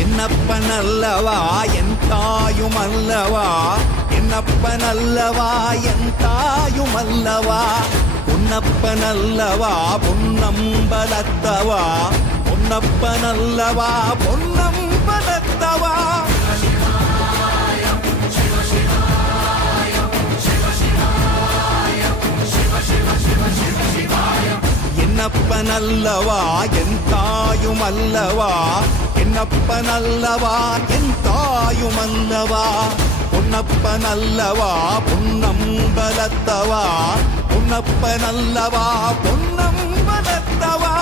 என்னப்பனல்லவா என் தாயுமல்லவா, என்னப்பனல்லவா என் தாயுமல்லவா, பொன்னப்பனல்லவா பொன்னம்பலத்தவா, பொன்னப்பனல்லவா பொன்னம்பலத்தவா. என்னப்பனல்லவா என் தாயுமல்லவா, என்னப்பனல்லவா என் தாயுமல்லவா, பொன்னப்பனல்லவா பொன்னம்பலத்தவா, பொன்னப்பனல்லவா பொன்னம்பலத்தவா.